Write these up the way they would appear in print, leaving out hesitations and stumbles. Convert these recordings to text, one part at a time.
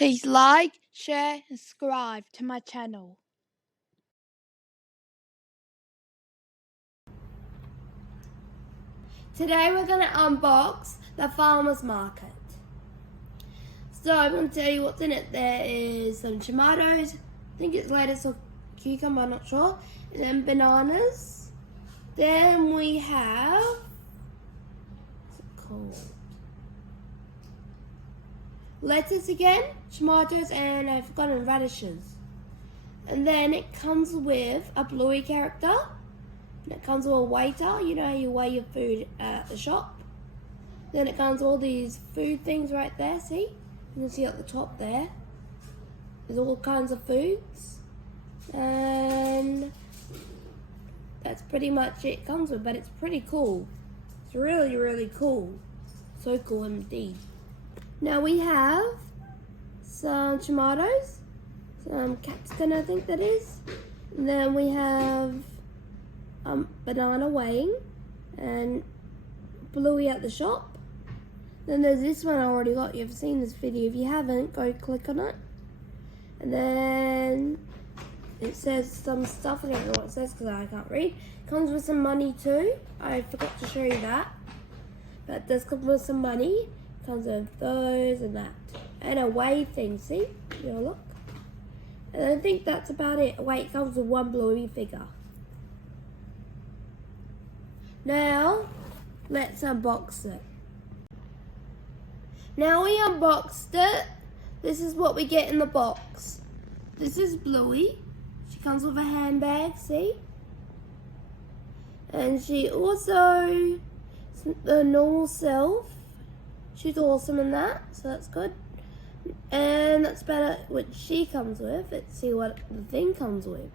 Please like, share and subscribe to my channel. Today we're going to unbox the farmer's market. So I'm going to tell you what's in it. There is some tomatoes, I think it's lettuce or cucumber, I'm not sure, and then bananas. Then we have, what's it called? Lettuce again, tomatoes, and I've forgotten radishes. And then it comes with a Bluey character. And it comes with a waiter, you know how you weigh your food at the shop. Then it comes with all these food things right there, see? You can see at the top there. There's all kinds of foods. And that's pretty much it comes with, but it's pretty cool. It's really, really cool. So cool indeed. Now we have some tomatoes, some capsicum I think that is. And then we have banana weighing and Bluey at the shop. Then there's this one I already got. You've seen this video. If you haven't, go click on it. And then it says some stuff. I don't know what it says because I can't read. It comes with some money too. I forgot to show you that. But it does come with some money. It comes with those and that. And a weigh thing, see? You know, look. And I think that's about it. Wait, it comes with one Bluey figure. Now, let's unbox it. Now we unboxed it. This is what we get in the box. This is Bluey. She comes with a handbag, see? And she also, the normal self. She's awesome in that, so that's good. And that's about it, what she comes with. Let's see what the thing comes with.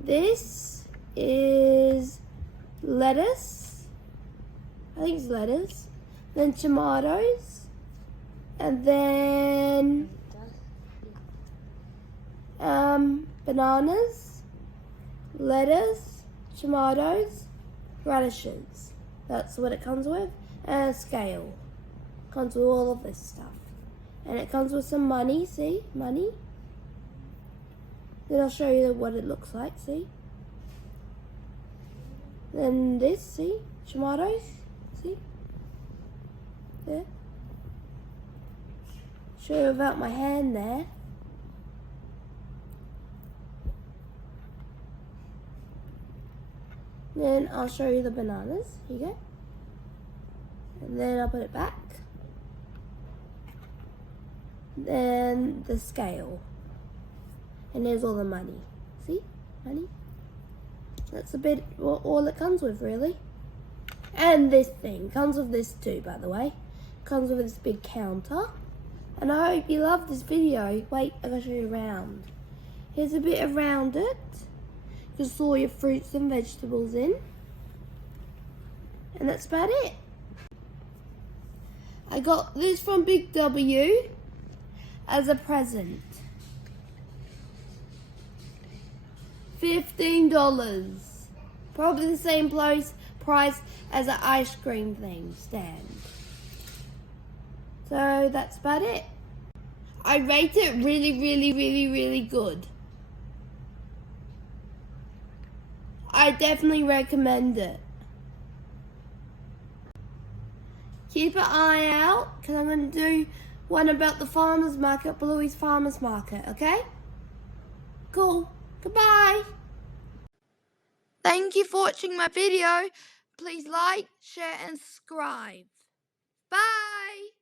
This is lettuce. I think it's lettuce. Then tomatoes. And then bananas, lettuce, tomatoes, radishes. That's what it comes with. And a scale. Comes with all of this stuff. And it comes with some money, see? Money. Then I'll show you what it looks like, see? Then this, see? Tomatoes, see? There. Show you without my hand there. Then I'll show you the bananas. Here you go. And then I'll put it back. Then the scale. And there's all the money. See? Money. That's a bit all it comes with, really. And this thing comes with this too, by the way. Comes with this big counter. And I hope you love this video. Wait, I'm going to show you around. Here's a bit around it. You can store your fruits and vegetables in. And that's about it. I got this from Big W as a present. $15. Probably the same price as an ice cream thing stand. So that's about it. I rate it really, really, really, really good. I definitely recommend it. Keep an eye out because I'm going to do one about the farmer's market, Bluey's farmer's market, okay? Cool. Goodbye. Thank you for watching my video. Please like, share and subscribe. Bye.